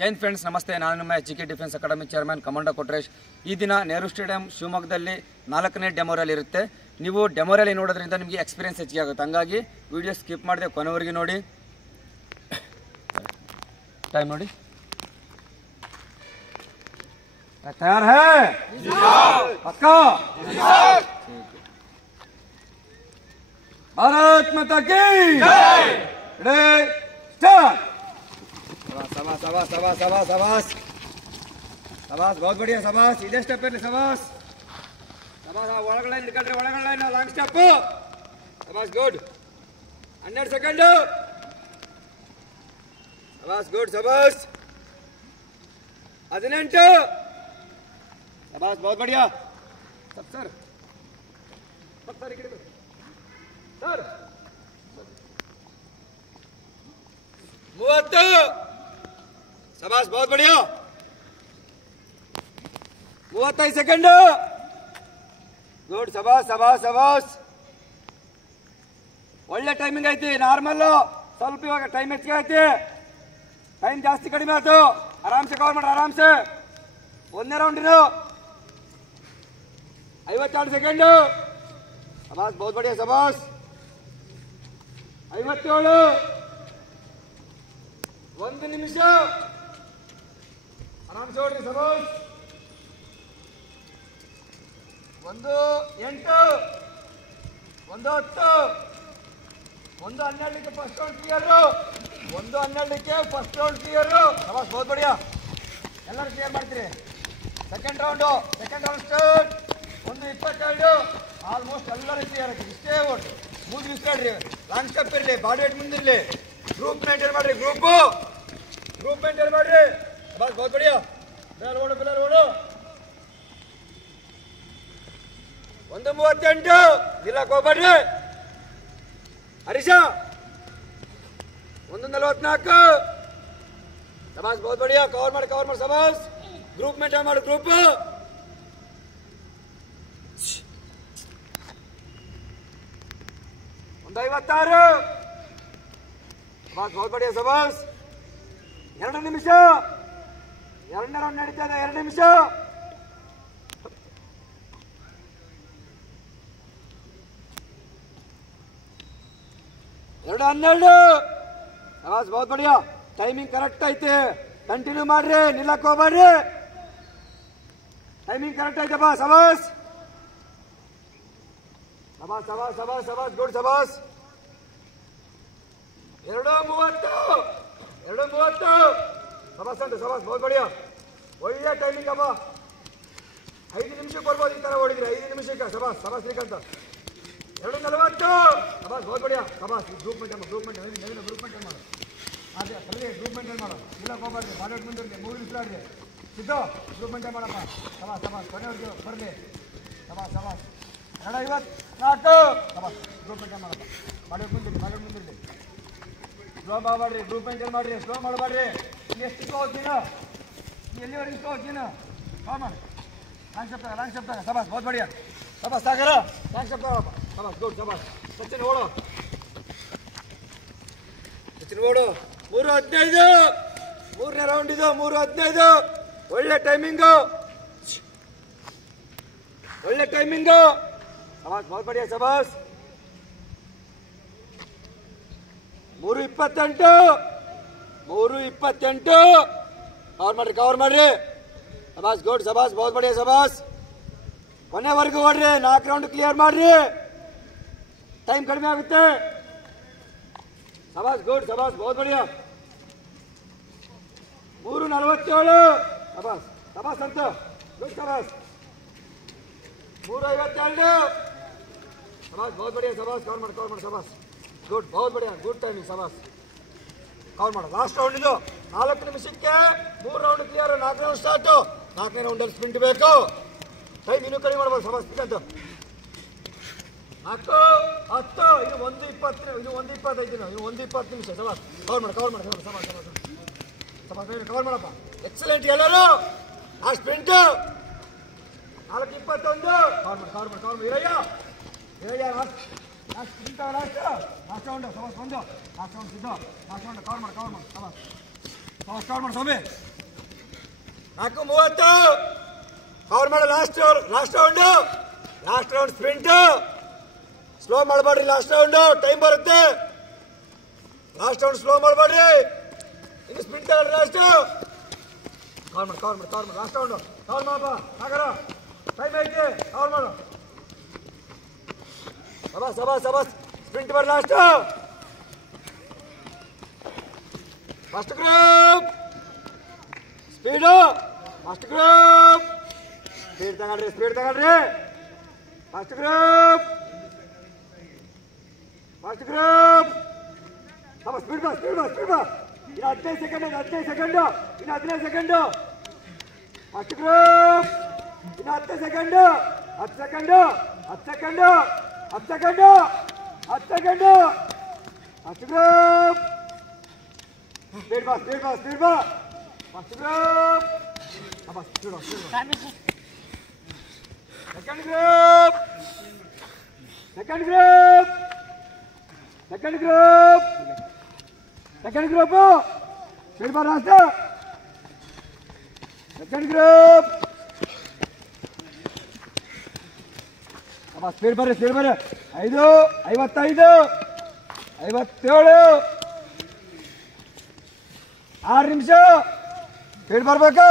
Jain friends ನಮಸ್ತೆ. ನಾನು ನಿಮ್ಮ HK defence academy chairman commander Kotresh. ಈ ದಿನ ನೆಹರು ಸ್ಟೇಡಿಯಂ ಶಿವಮೊಗ್ಗದಲ್ಲಿ 4ನೇ ಡೆಮೋ ರ್ಯಾಲಿ ಇರುತ್ತೆ. ನೀವು ಡೆಮೋ ರ್ಯಾಲಿ ನೋಡೋದ್ರಿಂದ ನಿಮಗೆ ಎಕ್ಸ್ಪೀರಿಯನ್ಸ್ ಹೆಚ್ಚಿಗೆ ಆಗುತ್ತೆ. ಹಂಗಾಗಿ ವಿಡಿಯೋ ಸ್ಕಿಪ್ ಮಾಡದೆ ಕೊನೆವರೆಗೆ ನೋಡಿ. ಟೈಮ್ ನೋಡಿ. ತಯಾರ ಹೈ? ಪಕ್ಕಾ? भारत माता की जय। Ready start. शाबाश शाबाश शाबाश शाबाश शाबाश शाबाश, बहुत बढ़िया शाबाश. इधर स्टेप पे शाबाश शाबाश. ಒಳಗಡೆ ನಿಲ್ಕಳ್ರಿ, ಒಳಗಡೆ ಲಾಂಗ್ ಸ್ಟೆಪ್. ಶಾಬಾಸ್, ಗುಡ್. 12 ಸೆಕೆಂಡ್. ಶಾಬಾಸ್, ಗುಡ್. ಶಾಬಾಸ್. 18. शाबाश, बहुत बढ़िया. सब सर इकड़े सर. 30. शाबाश, बहुत बढ़िया. 35 सेकंड. गुड. शाबाश शाबाश शाबाश. ಒಳ್ಳೆ ಟೈಮಿಂಗ್ ಐತಿ. ನಾರ್ಮಲ್ ಸ್ವಲ್ಪ ಇವಾಗ ಟೈಮ್ ಹೆಚ್ಚಿಗೆ ಐತಿ. ಟೈಮ್ ಜಾಸ್ತಿ ಕಡಿಮೆ ಆಯ್ತು. ಆರಾಮ್ಸೆ ಕವರ್ ಮಾಡ್ರಿ, ಆರಾಮ್ಸೆ. ಒಂದನೇ ರೌಂಡ್ ಇದು. 52 ಸೆಕೆಂಡ್. शाबाश, बहुत बढ़िया. शाबाश. 57. 1 ನಿಮಿಷ. ಆರಾಮ್ಸೆ ಹೊಡ್ರಿ. शाबाश. 1:08. 1:10. 1:12 first round clear. 1:12 first round clear. शाबाश, बहुत बढ़िया. ಎಲ್ಲರೂ ಕ್ಲಿಯರ್ ಮಾಡ್ತೀರಿ. Second round start. 1:22. ಆಲ್ಮೋಸ್ಟ್ ಎಲ್ಲರೂ ಕ್ಲಿಯರ್ ಆಗಿದೆ. ಇಷ್ಟೇ ಓಟ್ ಮುಗಿಸ್ಕೊಳ್ರಿ. ಲಾಂಗ್ ಸ್ಟೆಪ್ ಇರಲಿ, ಬಾಡಿ ವೇಟ್ ಮುಂದಿರಲಿ. ಗ್ರೂಪ್ ಮೇಂಟೈನ್ ಮಾಡ್ರಿ. ಗ್ರೂಪ್ ಮೇಂಟೈನ್ ಮಾಡ್ರಿ. ಬಸ್, बहुत बढ़िया. ಬಿಲಾಲ್ ಓಡು. 1:38. ನಿಲ್ಲಕ್ಕೆ ಹೋಗ್ಬೇಡ್ರಿ. ಹರೀಶ 1:44. शाबाश, बहुत बढ़िया. ಕವರ್ ಮಾಡಿ. शाबाश. ಗ್ರೂಪ್ ಮೇಂಟೈನ್ ಮಾಡಿ. ಗ್ರೂಪ್ 1:56. शाबाश, बहुत बढ़िया. शाबाश. 2 ನಿಮಿಷ. 2ನೇ ರೌಂಡ್ ನಡೀತಾ ಇದೆ. 2 ನಿಮಿಷ. 2:12. शाबाश, बहुत बढ़िया. ಟೈಮಿಂಗ್ ಕರೆಕ್ಟ್ ಐತೆ. ಕಂಟಿನ್ಯೂ ಮಾಡ್ರಿ, ನಿಲ್ಲಕ್ಕೆ ಹೋಗ್ಬೇಡ್ರಿ. ಟೈಮಿಂಗ್ ಕರೆಕ್ಟ್ ಐತಪ್ಪ. शाबाश शाबाश शाबाश शाबाश शाबाश, गुड. शाबाश. 2:30. 2:30. शाबाश ಅಂತ. शाबाश, बहुत बढ़िया. ಒಳ್ಳೆ ಟೈಮಿಂಗ್ ಅಪ್ಪ. 5 ನಿಮಿಷಕ್ಕೆ ಬರ್ಬೋದು ಈ ತರ ಓಡಿದ್ರಿ. 5 ನಿಮಿಷಕ್ಕೆ. शाबाश शाबाश ಶ್ರೀಕಾಂತ್. 2:40. शाबाश, बहुत बढ़िया. शाबाश. ಗ್ರೂಪ್ ಮೇಂಟೈನ್ ಮಾಡು. ಅದೇ ಸರಿ, ಗ್ರೂಪ್ ಮೇಂಟೈನ್ ಮಾಡು. ಇಲ್ಲ ಹೋಗ್ಬಾರ್ದು. ಬಾಡಿ ಮುಂದಿರಲಿ. ಮುಗಿಸ್ಲಾಡ್ರಿ. ಸಿದ್ದು ಗ್ರೂಪ್ ಮೇಂಟೈನ್ ಮಾಡಪ್ಪ. शाबाश शाबाश. ಕೊನೆವರೆಗೂ ಬರಲಿ. शाबाश शाबाश. 2:54. शाबाश, ಗ್ರೂಪ್ ಮೇಂಟೈನ್ ಮಾಡಪ್ಪ. ಬಾಡಿ ಮುಂದಿರಲಿ. ಸ್ಲೋ ಮಾಡಬೇಡ್ರಿ. ಗ್ರೂಪ್ ಮೇಂಟೈನ್ ಮಾಡ್ರಿ. ಸ್ಲೋ ಮಾಡಬೇಡ್ರಿ. ಎಷ್ಟು ಸ್ಲೋ ಹೋಗ್ತೀನ? ಎಲ್ಲಿವರೆಗೆ ಸ್ಲೋ ಹೋಗ್ತೀನ? ಸ್ಲೋ ಮಾಡಿ. ಲಾಂಗ್ ಸ್ಟೆಪ್ ತಗ. शाबाश, बहुत बढ़िया. शाबाश ಸಾಗರ. Long step ತಗಪ್ಪ. शाबाश, ಗುಡ್. शाबाश. ಸಚಿನ್ ಓಡು. 3:15. 3ನೇ ರೌಂಡ್ ಇದು. 3:15. ಒಳ್ಳೆ ಟೈಮಿಂಗು. शाबाश, बहुत बढ़िया. शाबाश. 3:28. 3:28. ಕವರ್ ಮಾಡ್ರಿ. शाबाश, ಗುಡ್. शाबाश, बहुत बढ़िया. शाबाश. ಕೊನೆವರೆಗೂ ಓಡ್ರಿ. 4 ರೌಂಡ್ ಕ್ಲಿಯರ್ ಮಾಡ್ರಿ. ಟೈಮ್ ಕಡಿಮೆ ಆಗುತ್ತೆ. शाबाश, गुड. शाबाश, बहुत बढ़िया. 3:47. शाबाश शाबाश ಅಂತ. ಗುಡ್. शाबाश. 3:52. शाबाश, बहुत बढ़िया. शाबाश, कवर ಮಾಡಿ. शाबाश, गुड. बहुत बढ़िया. Good timing. शाबाश, ಕವರ್ ಮಾಡು. ಲಾಸ್ಟ್ ರೌಂಡ್ ಇದು. 4 ನಿಮಿಷಕ್ಕೆ 3 ರೌಂಡ್ ಕ್ಲಿಯರ್. 4ನೇ ರೌಂಡ್ ಸ್ಟಾರ್ಟ್. 4ನೇ ರೌಂಡಲ್ಲಿ ಸ್ಪ್ರಿಂಟ್ ಬೇಕು. ಟೈಮ್ ಇನ್ನೂ ಕಡಿಮೆ ಮಾಡ್ಬೋದು. शाबाश ಶ್ರೀಕಾಂತ್. 4, 10. ಇದು 1:20. ಇದು 1:25. ಇದು 1:20 ನಿಮಿಷ. शाबाश, ಕವರ್ ಮಾಡಿ. शाबाश ಕವರ್ ಮಾಡಪ್ಪ. ಎಕ್ಸಲೆಂಟ್ ಎಲ್ಲರೂ. ಆ ಸ್ಪ್ರಿಂಟ್ 4:21. ಕವರ್ ಮಾಡಿ. Veerayya last round. शाबाश, 1 ಲಾಸ್ಟ್ ರೌಂಡ್. ಸಿದ್ಧ ಲಾಸ್ಟ್ ರೌಂಡ್. ಕವರ್ ಮಾಡಿ. शाबाश ಸ್ಟಾರ್ಟ್ ಮಾಡಿ ಸೌಮ್ಯ 4:30 ಕವರ್ ಮಾಡ ಲಾಸ್ಟ್ ರೌಂಡ್ ಸ್ಪ್ರಿಂಟ್ ಸ್ಲೋ ಮಾಡಬೇಡ್ರಿ ಲಾಸ್ಟ್ ರೌಂಡ್ ಟೈಮ್ ಬರುತ್ತೆ ಲಾಸ್ಟ್ ರೌಂಡ್ ಸ್ಲೋ ಮಾಡಬೇಡ್ರಿ ಇನ್ನು ಸ್ಪ್ರಿಂಟ್ ತಗೊಳ್ರಿ ಲಾಸ್ಟ್ ಕವರ್ ಮಾಡಿ ಲಾಸ್ಟ್ ರೌಂಡ್ ಕವರ್ ಮಾಡಪ್ಪ ಸಾಗರ ಟೈಮ್ ಐತೆ ಕವರ್ ಮಾಡು ಸಬಾಸ್ ಸ್ಪ್ರಿಂಟ್ ಬರ್ರಿ last first group speed first group speed ತಗೊಳ್ರಿ ಫಸ್ಟ್ ಗ್ರೂಪ್ ಸ್ಪೀಡ್ ಬಾ ಇನ್ನು 15 ಸೆಕೆಂಡ್ ಇನ್ನು 15 ಸೆಕೆಂಡು ಫಸ್ಟ್ ಗ್ರೂಪ್ ಇನ್ನು 10 second 10 second first group speed ಬಾ first group second group speed ಬಾ ಲಾಸ್ಟ್ ಸೆಕೆಂಡ್ ಗ್ರೂಪ್ ಸ್ಪೀಡ್ ಬರ್ರಿ 55 57 6 ನಿಮಿಷ ಸ್ಪೀಡ್ ಬರ್ಬೇಕು